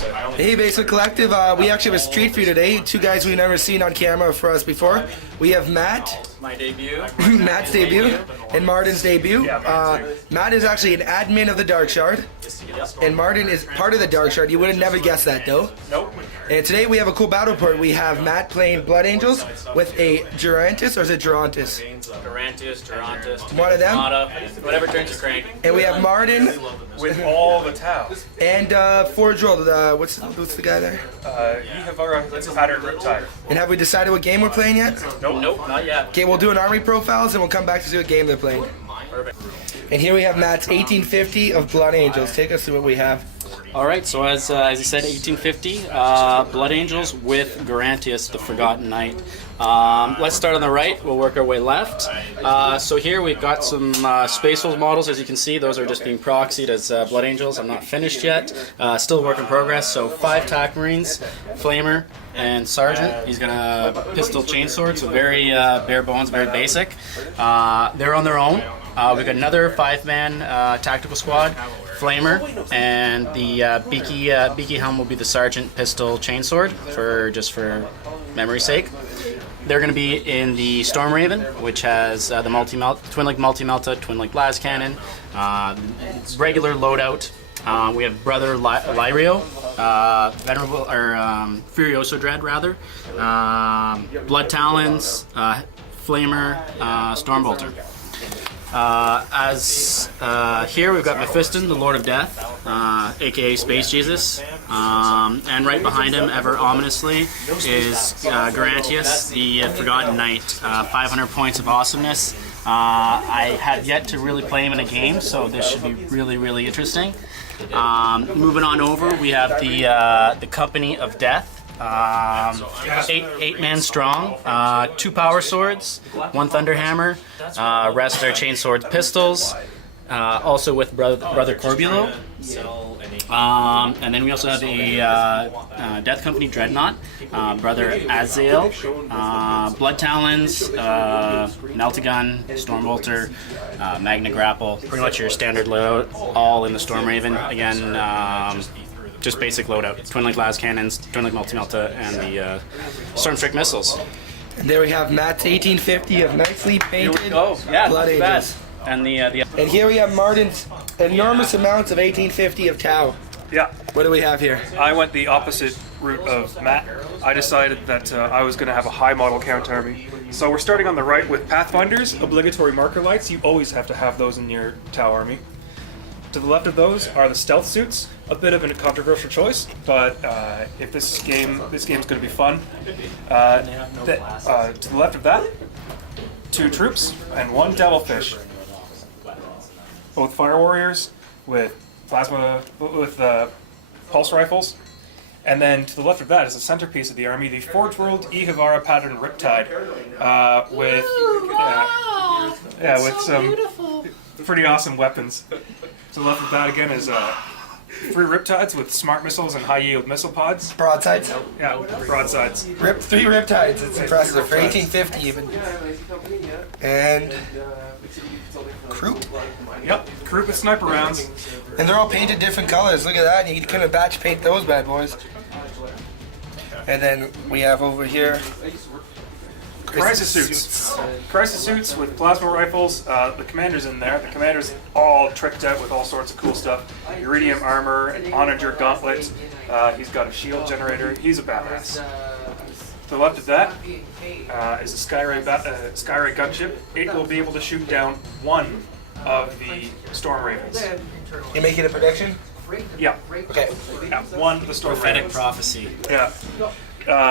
Hey, Basement Collective. We actually have a street for you today. Two guys we've never seen on camera for us before. We have Matt. My debut. Matt's debut. And Martin's debut. Matt is actually an admin of the DarkShard. And Martin is part of the DarkShard. You would have never guessed that, though. Nope. And today we have a cool battle report. We have Matt playing Blood Angels with a Durantis, or is it Durantis? Durantis. One of them. Whatever turns your crank. And we have Martin. With all the Tau. And Forge World. What's the guy there? That's a pattern Riptide. And have we decided what game we're playing yet? Nope, not yet. Okay, we'll do an army profiles and we'll come back to see what game they're playing. Perfect. And here we have Matt's 1850 of Blood Angels. Take us through what we have. Alright, so as you said, 1850, Blood Angels with Garantius, the Forgotten Knight. Let's start on the right, we'll work our way left. So here we've got some Space Wolves models, as you can see. Those are just being proxied as Blood Angels. I'm not finished yet, still a work in progress. So 5 TAC Marines, Flamer, and Sergeant. He's got a pistol chainsword, so very bare bones, very basic. They're on their own. We've got another 5-man tactical squad, Flamer, and the beaky helm will be the Sergeant pistol chainsword, for memory's sake. They're going to be in the Storm Raven, which has the Twin Link Multi-Melta, Twin Link Las Cannon, regular loadout. We have Brother Lyrio, Venerable, or Furioso Dread rather, Blood Talons, Flamer, Stormbolter. Here we've got Mephiston, the Lord of Death, aka Space Jesus, and right behind him, ever ominously, is Garantius, the Forgotten Knight. 500 points of awesomeness. I have yet to really play him in a game, so this should be really, really interesting. Moving on over, we have the Company of Death. 8-man strong, 2 power swords, 1 thunderhammer, rest are chainswords, pistols, also with Brother Corbulo. And then we also have a Death Company Dreadnought, Brother Azael, Blood Talons, Meltagun, Stormbolter, Magna Grapple, pretty much your standard loadout, all in the Storm Raven. Again, just basic loadout. Twin Link Las Cannons, Twin Link Multi-Melta, and the Stormstrike missiles. And there we have Matt's 1850 of nicely painted Yeah, Blood Angels. And And here we have Martin's enormous amounts of 1850 of Tau. Yeah. What do we have here? I went the opposite route of Matt. I decided that I was going to have a high model count army. So we're starting on the right with Pathfinders, obligatory marker lights. You always have to have those in your Tau army. To the left of those are the stealth suits. A bit of a controversial choice, but if this game's going to be fun. To the left of that, 2 troops and 1 devilfish. Both fire warriors with pulse rifles. And then to the left of that is the centerpiece of the army, the Forge World Ihavara pattern Riptide, with some pretty awesome weapons. To the left of that again is 3 Riptides with smart missiles and high yield missile pods. Broadsides? Yeah, broadsides. 3 Riptides, it's impressive. For 1850 even. And Croup? Yep, Croup with sniper rounds. And they're all painted different colors. Look at that. You can batch paint those bad boys. And then we have over here Crisis suits. Crisis suits with plasma rifles. The commander's in there. The commander's all tricked out with all sorts of cool stuff. Iridium armor, an onager gauntlet. He's got a shield generator. He's a badass. To the left of that is a Skyray gunship. It will be able to shoot down 1 of the Storm Ravens. You making a prediction? Yeah. Okay. Yeah, 1 of the Storm prophetic Ravens. prophecy. Yeah.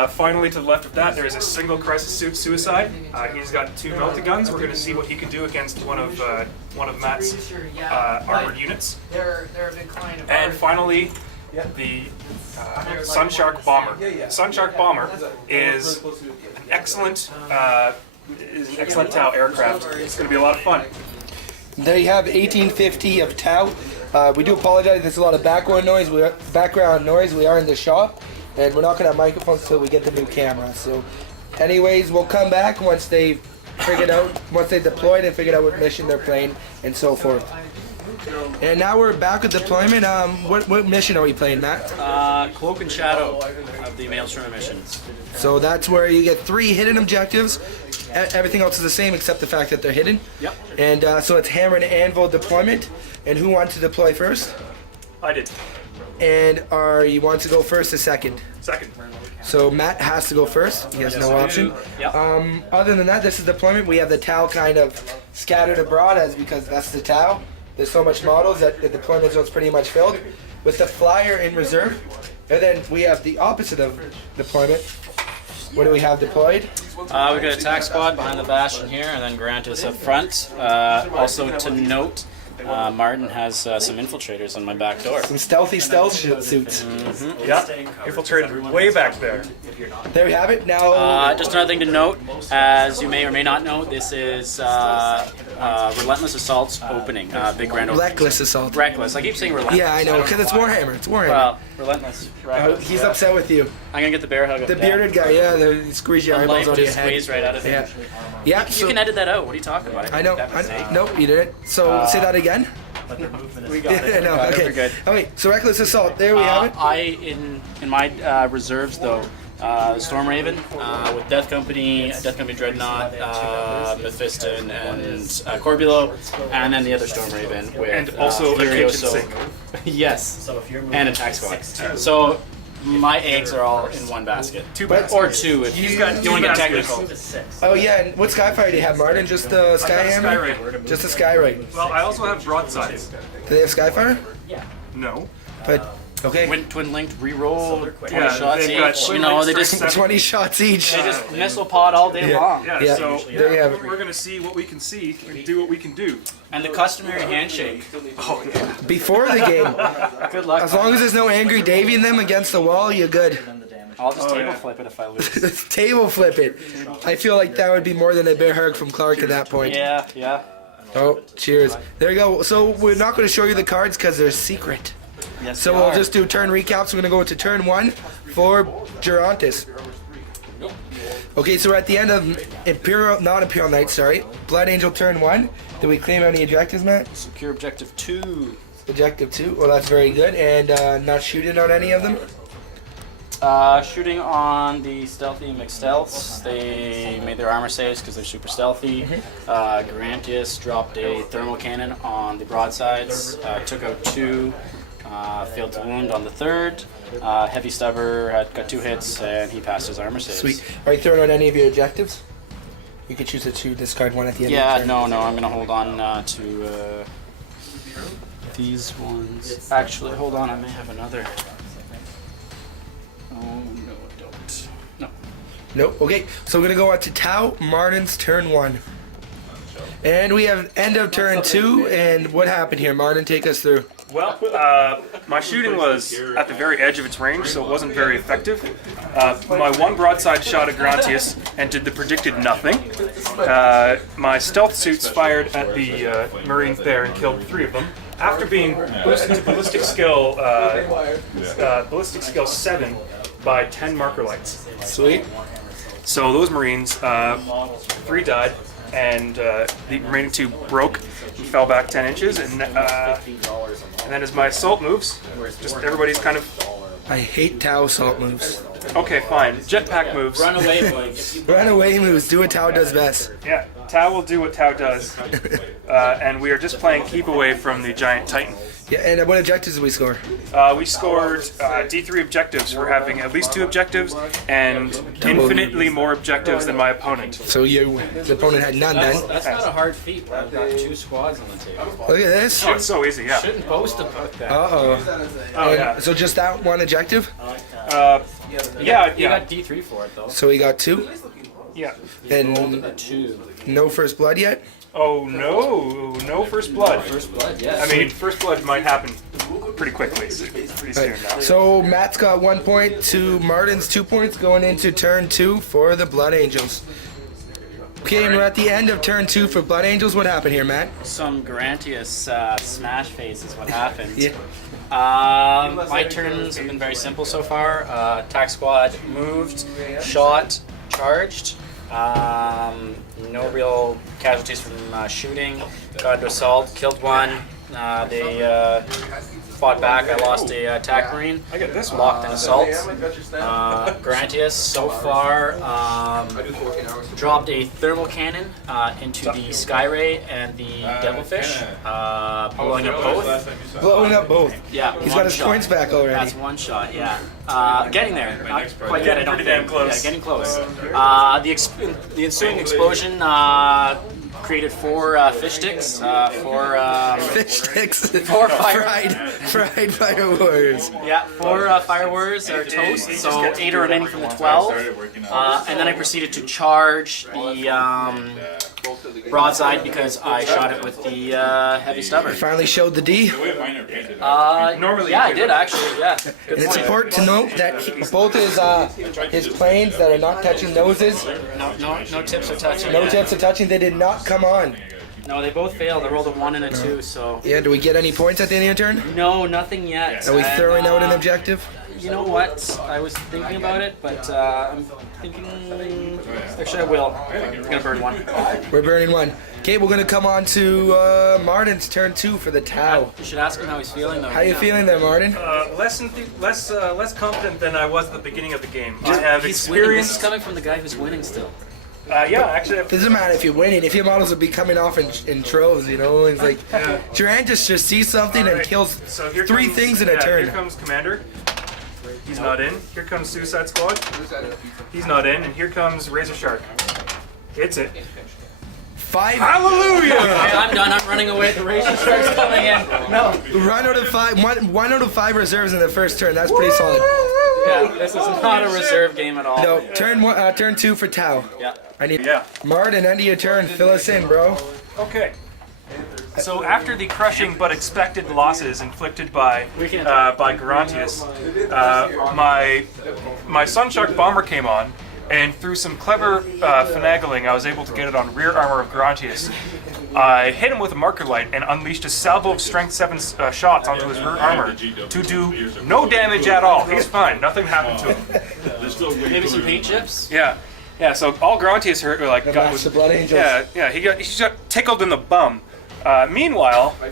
Finally, to the left of that, there is a single Crisis Suit Suicide. He's got 2 multi-guns. We're going to see what he can do against one of Matt's armored units. And finally, the Sunshark Bomber. Sunshark Bomber is an excellent Tau aircraft. It's going to be a lot of fun. There you have 1850 of Tau. We do apologize. There's a lot of background noise. We are in the shop. And we're not going to have microphones until we get the new camera. So, anyways, we'll come back once they've deployed and figured out what mission they're playing and so forth. And now we're back with deployment. What mission are we playing, Matt? Cloak and Shadow of the Maelstrom mission. So that's where you get 3 hidden objectives. Everything else is the same except the fact that they're hidden. Yep. And so it's hammer and anvil deployment. And who wants to deploy first? I did. And you want to go first or second? Second. So Matt has to go first. He has no option. Yep. Other than that, this is deployment. We have the Tau kind of scattered abroad because that's the Tau. There's so much models that the deployment zone's pretty much filled. With the flyer in reserve. And then we have the opposite of deployment. What do we have deployed? We've got a attack squad behind the bastion here, and then Garantis up front. Also to note, Martin has some infiltrators on my back door. Some stealthy stealth suits. Yeah, infiltrated way back there. There we have it. Now, Just another thing to note, as you may or may not know, this is Relentless Assault's opening, big grand opening. Reckless assault. Reckless. I keep saying relentless. Yeah, I know, because it's Warhammer. It's Warhammer. Well, relentless. Reckless. He's upset with you. I'm gonna get the bear hug. The bearded guy, yeah, he squeeze your The eyeballs life out of your just head. squeezed right out of him. Yeah. You So, can edit that out. What are you talking about? I know. That mistake. Nope, you didn't. So say that again. We got it. No, Got it. okay. We're good. Okay, so reckless assault. There we have it. In my reserves though, Storm Raven with Death Company Dreadnought, Mephiston, and Corbulo, and then the other Storm Raven with And also a kitchen Furioso. sink. Yes, and attack squad. So my eggs are all in one basket. Or two if you want to get technical. Oh yeah, and what Skyfire do you have, Martin? Just the Skyhammer? Skyride. Just the Skyride. Well, I also have broadsides. Do they have Skyfire? No. But okay. Twin linked, re-roll, 20 Yeah, shots they've got each. twin You know, linked they just strength 20 shots each. missile pod all day long. Yeah, So there you have it. we're gonna see what we can see and do what we can do. And the customary handshake. Oh yeah. Before the game. Good luck. As long as there's no Angry Davey in them against the wall, you're good. I'll just table yeah. flip it if I lose. Table flip it. I feel like that would be more than a bear hug from Clark at that point. Yeah. Oh, cheers. There you go. So we're not going to show you the cards because they're secret. Yes, So they we'll are. just do turn recaps. We're going to go to turn 1 for Gerontis. Okay, so we're at the end of not Imperial Knight, sorry. Blood Angel turn 1. Did we claim any objectives, Matt? Secure objective 2. Objective 2. Well, that's very good. And not shooting on any of them? Shooting on the stealthy McStealths. They made their armor saves because they're super stealthy. Garantius dropped a thermal cannon on the broadsides. Took out 2. Failed to wound on the 3rd. Heavy Stubber got 2 hits and he passed his armor saves. Sweet. Are you throwing out any of your objectives? You could choose to discard one at the end of the turn. No, I'm gonna hold on to these ones. Actually, hold on, I may have another. Oh, no, I don't. No. Nope. Okay, so we're going to go on to Tau Martin's turn 1. And we have end of turn 2, and what happened here? Martin, take us through. Well, my shooting was at the very edge of its range, so it wasn't very effective. My one broadside shot at Grantius and did the predicted nothing. My stealth suits fired at the Marines there and killed 3 of them. After being boosted to ballistic skill 7 by 10 marker lights. Sweet. So those Marines, 3 died, and the remaining 2 broke and fell back 10 inches. And then as my assault moves, just everybody's kind of... I hate Tau assault moves. Okay, fine. Jetpack moves. Run away, boys. Runaway moves. Do what Tau does best. Yeah, Tau will do what Tau does. And we are just playing keep away from the giant Titan. Yeah, and what objectives did we score? We scored D3 objectives for having at least 2 objectives and infinitely more objectives than my opponent. So the opponent had none then. That's not a hard feat, but I've got 2 squads on the table. Look at this. Oh, it's so easy, yeah. Shouldn't boast about that. Uh-oh. Oh, yeah. So just that one objective? Yeah, You got D3 for it, though. So we got 2? yeah. And 2. no first blood yet? Oh, no first blood. First blood, yes. I mean, first blood might happen pretty quickly, pretty soon now. So Matt's got 1 point to Martin's 2 points going into turn 2 for the Blood Angels. Okay, and we're at the end of turn 2 for Blood Angels. What happened here, Matt? Some Garantius smash face is what happened. Yeah. My turns have been very simple so far. Attack squad moved, shot, charged. No real casualties from shooting. Got into assault, killed 1, They fought back. I lost a attack marine. I get this one. Locked in assault. Garantius so far dropped a thermal cannon into the Skyray and the Devilfish, blowing up both. Blowing up both. Yeah, He's one got his shot. points back already. That's one shot, yeah. Getting there. Not quite yet, I don't Pretty damn think. close. Yeah, getting close. The ensuing explosion created 4 fish sticks, 4 Fish sticks. 4 fire. Fried fireworks. Yeah, 4 fire warriors are toast, so 8 are remaining from the 12. And then I proceeded to charge the broadside because I shot it with the heavy stubber. Finally showed the D. Normally, Yeah, I did actually. Yeah. Good And it's point. important to note that both his planes that are not touching noses, No tips are touching. no yet. tips are touching, they did not come on. No, they both failed. I rolled a 1 and a 2, so. Yeah, do we get any points at the end of your turn? No, nothing yet. Are we And, throwing out an objective? You know what? I was thinking about it, but I'm thinking. Actually, I will. I'm gonna burn 1. We're burning 1. Okay, we're gonna come on to Martin's turn 2 for the Tau. You should ask him how he's feeling, though. How you feeling there, Martin? less confident than I was at the beginning of the game. I have He's winning. This is experience. coming from the guy who's winning still. Yeah, actually, Doesn't matter if you're winning. If your models will be coming off in troves, you know. It's like Durant just sees something and kills so here 3 comes, things in a yeah, turn. Here comes Commander. He's not in. Here comes Suicide Squad. He's not in. And here comes Razor Shark. Hits it. 5. Hallelujah! Hey, I'm done. I'm running away. The racing shark's coming in. No. Run out of 5. One out of 5 reserves in the first turn. That's pretty solid. Yeah, this is not a reserve game at all. No, turn 2 for Tau. Yeah. I need Yeah. Martin. End of your turn. Fill us in, bro. Okay. So after the crushing but expected losses inflicted by Garantius, my Sunshark bomber came on, and through some clever finagling, I was able to get it on rear armor of Garantius. I hit him with a marker light and unleashed a salvo of strength 7 shots onto his rear armor to do no damage at all. He's fine. Nothing happened to him. Maybe some paint chips? Yeah. Yeah, so all Garantius hurt, got Match was the Blood Angels. yeah, he got tickled in the bum. Meanwhile, the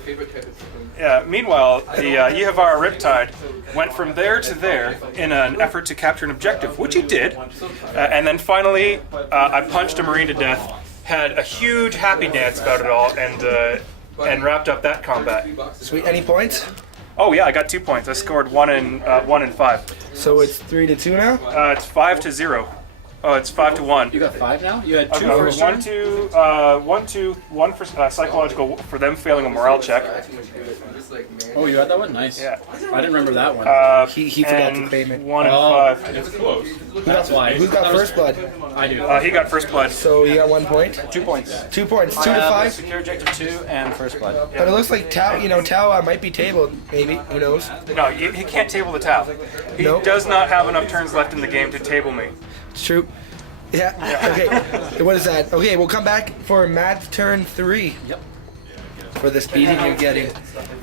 Yehavara Riptide went from there to there in an effort to capture an objective, which he did. And then finally, I punched a Marine to death, had a huge happy dance about it all, and wrapped up that combat. Sweet. Any points? Oh yeah, I got 2 points. I scored 1 and 5. So it's 3-2 now. It's 5-0. Oh, it's 5-1. You got 5 now? You had 2 Okay, first turn? 1 for psychological for them failing a morale check. Oh, you had that one? Nice. Yeah. I didn't remember that one. He forgot to And claim it. 1 and Oh. 5. That's why. Who's got That was- first blood? I do. He got first blood. So you got 1 point. 2 points. 2 points. 2 I to have 5. Secure objective 2 and first blood. But it looks like Tau might be tabled. Maybe. Who knows? No, he can't table the Tau. He Nope. does not have enough turns left in the game to table me. It's true. Yeah. Okay. What is that? Okay, we'll come back for Matt's turn 3. Yep. For the speeding you're getting.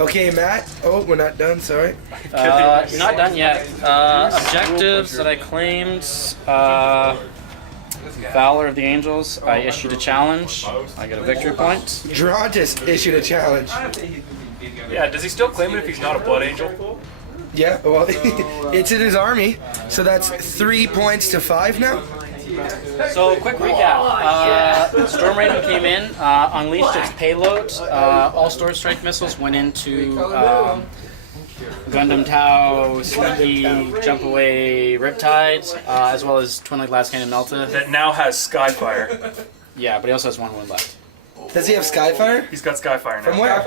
Okay, Matt. Oh, we're not done. Sorry. You're not done yet. Objectives that I claimed. Valor of the Angels. I issued a challenge. I get a victory point. Drontis issued a challenge. Yeah, does he still claim it if he's not a Blood Angel? Yeah, well, it's in his army. So that's 3 points to 5 now. So, quick recap. Storm Raven came in, unleashed its payload. All Storm Strike missiles went into Gundam Tau, Sneaky, Jump Away, Riptide, as well as Twin Leg Glass Cannon Melta. That now has Skyfire. Yeah, but he also has 1 wound left. Does he have Skyfire? He's got Skyfire now. From where?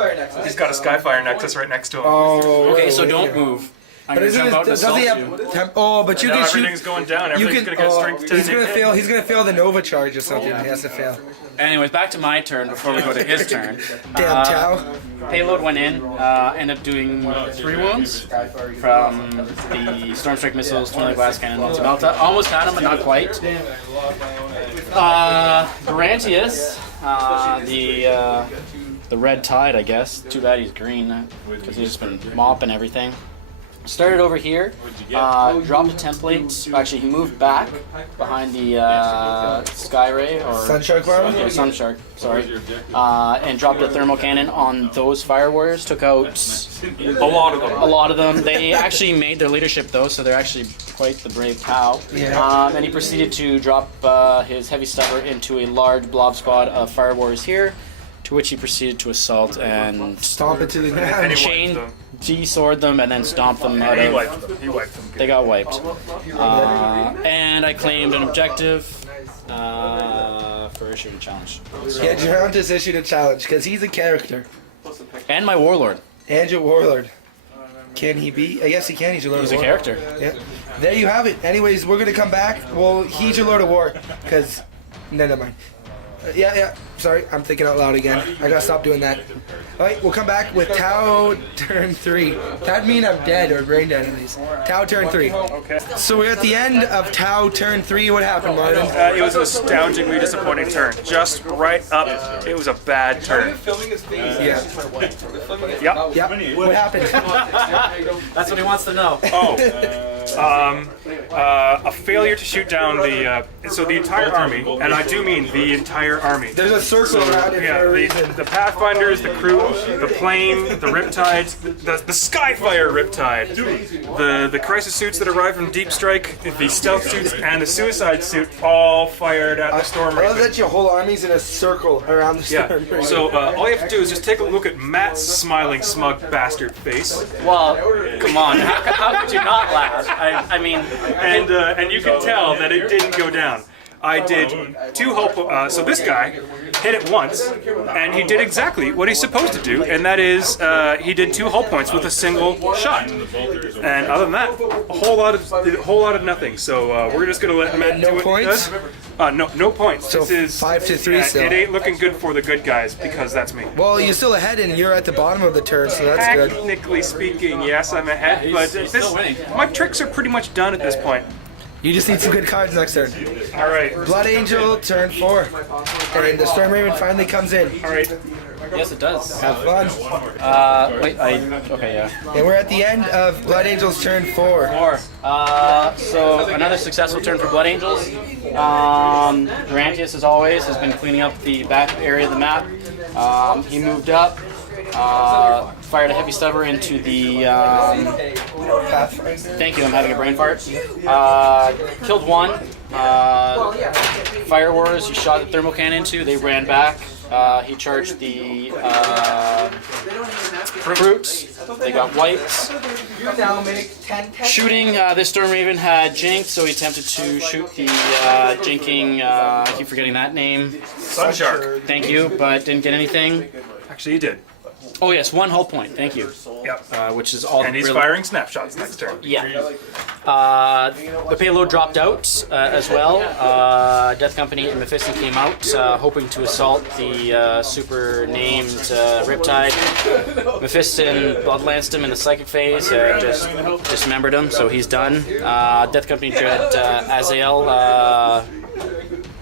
He's got a Skyfire Nexus right next to him. Oh. Okay, so don't move. I'm But gonna isn't jump out and does he assault you. have Oh, but you Now can everything's shoot. going down. You Everything's can. gonna get strength 10. He's gonna fail. He's gonna fail the Nova charge or something. He has to fail. Anyways, back to my turn before we go to his turn. Damn Tau. Payload went in, ended up doing 3 wounds from the Storm Strike missiles, Twin Leg Glass Cannon, Melta Melta. Almost had him, but not quite. Garantius, the red tide, I guess. Too bad he's green, because he's just been mopping everything. started over here, dropped a template. Actually, he moved back behind the Sky Ray or Sunshark armor? Yeah, Sunshark. Sorry, and dropped a thermal cannon on those Fire Warriors. Took out A lot of them. a lot of them. They actually made their leadership though, so they're actually quite the brave cow. Yeah. And he proceeded to drop his heavy stubber into a large blob squad of Fire Warriors here, to which he proceeded to assault and Stomp it to the And ground. he chain, wiped them. G-sword them, and then stomp them out He of. wiped them. He wiped them. They got wiped. And I claimed an objective for issuing a challenge. Yeah, Gerontis issued a challenge because he's a character. And my warlord. And your warlord. Can he be? Yes, he can. He's your lord He's of a war. character. Yeah. There you have it. Anyways, we're gonna come back. Well, he's your lord of war, cause no, never mind. Yeah. Sorry, I'm thinking out loud again. I gotta stop doing that. All right, we'll come back with Tau turn 3. That'd mean I'm dead or brain dead at least. Tau turn 3. Okay. So we're at the end of Tau turn 3. What happened, Martin? It was an astoundingly disappointing turn. Just right up. It was a bad turn. Yeah. Yep. Yep. What happened? That's what he wants to know. A failure to shoot down the entire army, and I do mean the entire army. There's a circle around it Yeah, for a reason. the Pathfinders, the crew, the plane, the Riptides, the Skyfire Riptide, the Crisis suits that arrived from Deep Strike, the Stealth suits, and the Suicide suit all fired at the Storm I love Raven. that your whole army's in a circle around the Yeah, storm. Raven. so all you have to do is just take a look at Matt's smiling, smug bastard face, Well, come on. How could you not laugh? I mean, and you can tell that it didn't go down. I did 2 hull. So this guy hit it once, and he did exactly what he's supposed to do, and that is he did 2 hull points with a single shot. And other than that, a whole lot of nothing. So we're just gonna let Matt No do what points? he does. No points. So This is 5 to 3 still. It ain't looking good for the good guys because that's me. Well, you're still ahead and you're at the bottom of the turn, so that's good. Technically speaking, yes, I'm ahead, but he's still winning. my tricks are pretty much done at this point. You just need some good cards next turn. All right. Blood Angel, turn 4. And the Storm Raven finally comes in. All right. yes, it does. Have fun. Wait, okay, yeah. And we're at the end of Blood Angel's turn 4. So another successful turn for Blood Angels. Durantius, as always, has been cleaning up the back area of the map. He moved up, fired a heavy stubber into the. Pathfinder. Thank you, I'm having a brain fart. Killed one. Fire Warriors, he shot the thermal cannon into. They ran back. He charged the troops. They got wiped. You now make 10-10. Shooting, this Storm Raven had jinked, so he attempted to shoot the jinking, I keep forgetting that name. Sunshark. Thank you, but didn't get anything. Actually, he did. Oh yes, 1 hull point, thank you. Yep. Which is all And he's really- firing snapshots next turn. Yeah. The payload dropped out as well. Death Company and Mephiston came out, hoping to assault the super named Riptide. Mephiston bloodlanced him in the psychic phase, just dismembered him, so he's done. Death Company Dread Azael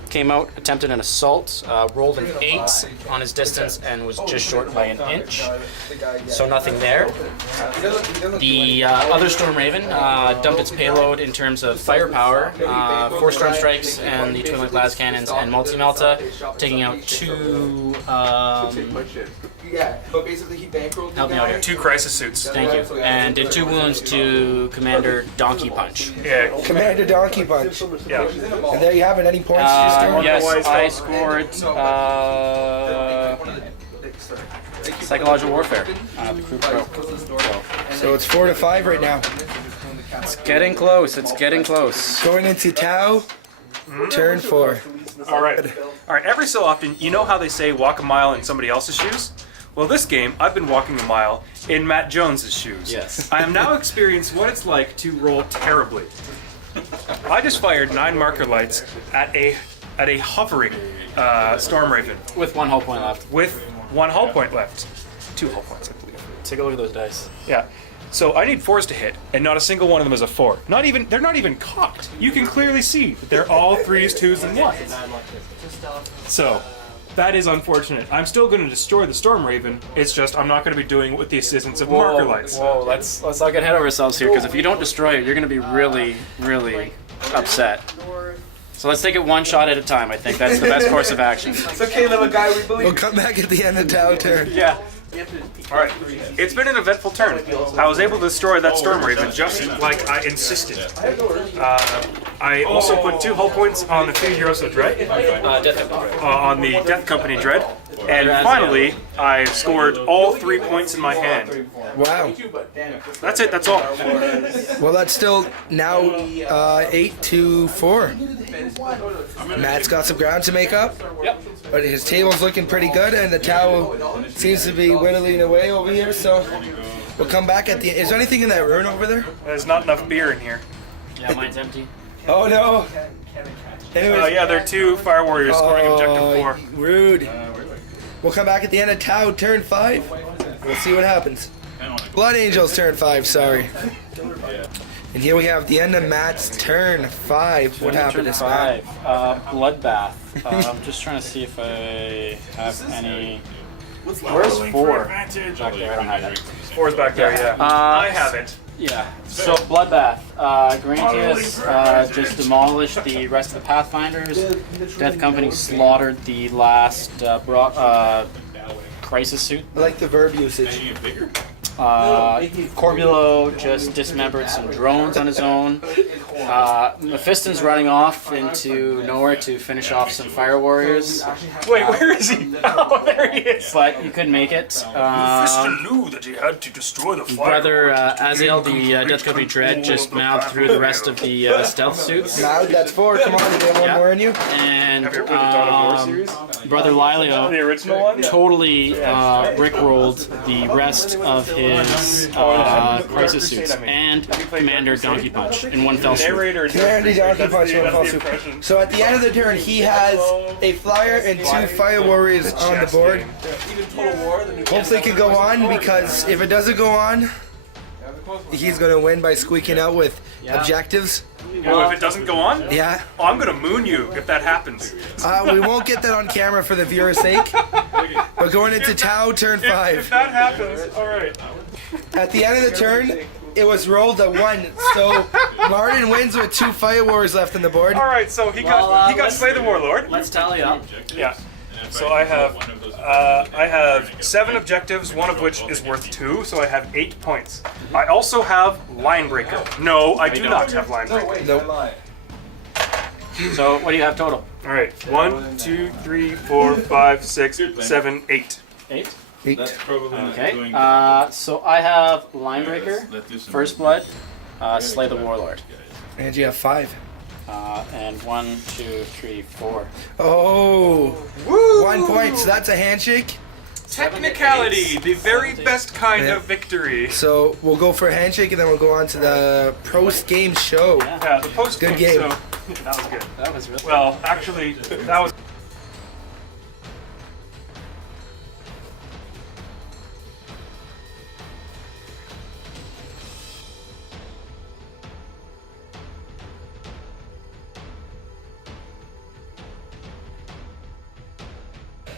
came out, attempted an assault, rolled an 8 on his distance, and was just short by an inch. So nothing there. The other Storm Raven dumped its payload in terms of firepower, 4 Storm Strikes and the Twin Light Las Cannons and Multi-Melta, taking out 2... Yeah, but basically he bankrolled help me out here. 2 crisis suits. Thank you. And did 2 wounds to Commander Donkey Punch. Yeah. Commander Donkey Punch. Yeah. And there you have it. Any points? Yes, I scored Psychological Warfare. The crew broke. So it's 4 to 5 right now. It's getting close. It's getting close. Going into Tau, turn 4. All right. Every so often, you know how they say walk a mile in somebody else's shoes? Well, this game, I've been walking a mile in Matt Jones's shoes. Yes. I am now experiencing what it's like to roll terribly. I just fired 9 marker lights at a hovering Storm Raven With 1 hull point left. with 1 hull point left. 2 hull points, I believe. Take a look at those dice. Yeah. So I need 4s to hit, and not a single one of them is a 4. They're not even cocked. You can clearly see that they're all 3s, 2s, and 1s. So That is unfortunate. I'm still going to destroy the Storm Raven. It's just I'm not going to be doing it with the assistance of marker lights. Whoa, let's not get ahead of ourselves here, because if you don't destroy it, you're going to be really, really upset. So let's take it one shot at a time. I think that's the best course of action. It's okay, little guy. We believe. We'll come back at the end of Tau turn. Yeah. Alright, it's been an eventful turn. I was able to destroy that Storm Raven just like I insisted. I also put 2 hull points on the Furiosa Dread, on the Death Company Dread, and finally I scored all 3 points in my hand. Wow. That's it, that's all. Well, that's still now 8-4. Matt's got some ground to make up. Yep. But his table's looking pretty good, and the towel seems to be whittling away over here, so we'll come back at the... Is there anything in that rune over there? There's not enough beer in here. Yeah, mine's empty. Oh, no. Anyways, Yeah, there are 2 Fire Warriors scoring objective 4. Rude. We'll come back at the end of Tau, turn 5. We'll see what happens. Blood Angels, turn 5, sorry. And here we have the end of Matt's turn 5. What happened this time? Bloodbath. I'm just trying to see if I have any... Where's 4? Back there, I don't have that. 4 is back there, yeah. I have it. Yeah. So Bloodbath. Grantius just demolished the rest of the Pathfinders. Death Company slaughtered the last crisis suit. I like the verb usage. Corbulo just dismembered some drones on his own. Mephiston's running off into nowhere to finish off some Fire Warriors. Wait, where is he? Oh, there he is. But you couldn't make it. Mephiston knew that he had to destroy the fire. Brother Azael, the Death Company Dread, just mouthed through the rest of the stealth suits. Now that's 4. Come on, you get one more in you. And Have you ever played the Dawn of War series? Brother Lilio The original one? totally rickrolled the rest of his crisis suits and Commander Donkey Punch in one fell swoop. Commander Donkey Punch, one false swoop. So at the end of the turn, he has a flyer and 2 Fire Warriors on the board. Hopefully it can go on, because if it doesn't go on, he's going to win by squeaking out with objectives. Well, if it doesn't go on, Yeah. I'm gonna moon you if that happens. We won't get that on camera for the viewer's sake. But going into Tau, turn If 5. that happens, alright. At the end of the turn, it was rolled a 1. So Martin wins with 2 Fire Warriors left on the board. Alright, so he got Slay the Warlord. Let's tally up. Yeah. So I have 7 objectives, one of which is worth 2, so I have 8 points. I also have Linebreaker. No, I do not have Linebreaker. Nope. So what do you have total? Alright, 1, 2, 3, 4, 5, 6, 7, 8. 8? 8. Okay. So I have Linebreaker, First Blood, Slay the Warlord. And you have 5. And 1, 2, 3, 4. Oh. Woo! 1 point. So that's a handshake. Technicality, the very best kind of victory. So we'll go for a handshake, and then we'll go on to the post-game show. Yeah, the post Good game. So, that was good. That was really Well, actually, that was.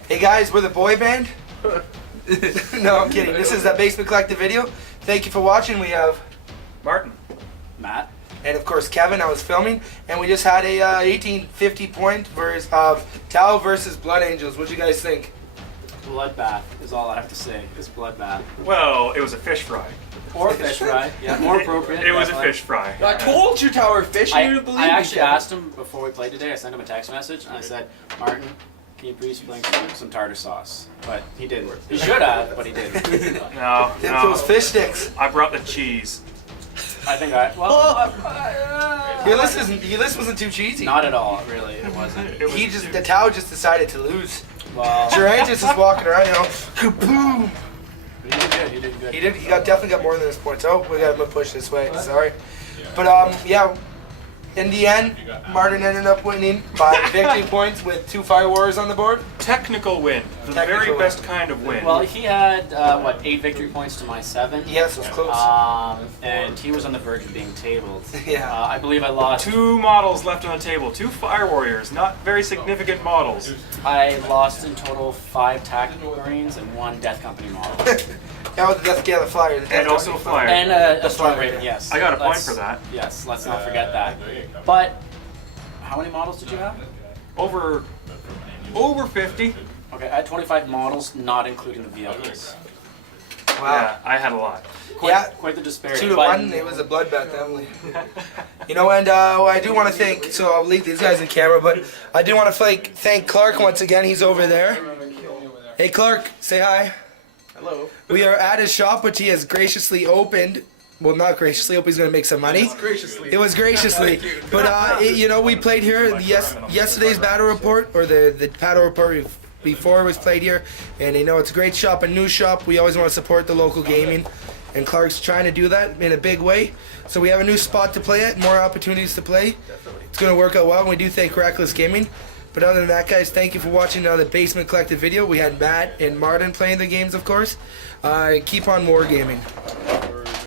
Hey guys, we're the boy band. No, I'm kidding. This is the Basement Collective video. Thank you for watching. We have Martin. Matt. and of course Kevin. I was filming, and we just had a 1850 point versus of Tau versus Blood Angels. What do you guys think? Bloodbath is all I have to say. Is Bloodbath. Well, it was a fish fry. Or fish fry. Yeah, more appropriate. It was a definitely. fish fry. I told you Tower Fish, and you didn't believe I me. actually Kevin. asked him before we played today. I sent him a text message and I said, Martin, can you please bring some tartar sauce? But he didn't. He should have, but he didn't. No, Those no. fish sticks. I brought the cheese. I think Your list wasn't too cheesy. not at all, really. It wasn't. The Tau just decided to lose. Well, Durant just is walking around, you know, kaboom. he did good. He did good. He definitely got more than his points. Oh, we got him to push this way. Sorry, but yeah. In the end, Martin ended up winning by victory points with 2 Fire Warriors on the board. technical win. The Technical very win. best kind of win. Well, he had, 8 victory points to my 7. Yes, it was close. And he was on the verge of being tabled. Yeah. I believe I lost. 2 models left on the table. 2 Fire Warriors. Not very significant models. I lost in total 5 Tactical Marines and 1 Death Company model. That was the Death Gala Flyer. The Death And also Company a Flyer. And a Storm Flyer, Raven, yeah. yes. I got a point Let's- for that. Yes, let's not forget that. But, how many models did you have? Over 50. Okay, I had 25 models, not including the vehicles. Wow. Yeah, I had a lot. Quite the disparity. 2 to but- 1. It was a bloodbath, Emily. You know, and I do want to thank. So I'll leave these guys in camera, but I do want to thank Clark once again. He's over there. Hey, Clark, say hi. Hello. We are at his shop, which he has graciously opened. Well, not graciously. Hope he's going to make some money. Graciously. It was graciously, but you know, we played here. Yesterday's battle report, or the battle report before was played here, and you know it's a great shop, a new shop. We always want to support the local gaming, and Clark's trying to do that in a big way. So we have a new spot to play at, more opportunities to play. It's going to work out well, and we do thank Reckless Gaming. But other than that, guys, thank you for watching another Basement Collective video. We had Matt and Martin playing the games, of course. Keep on wargaming.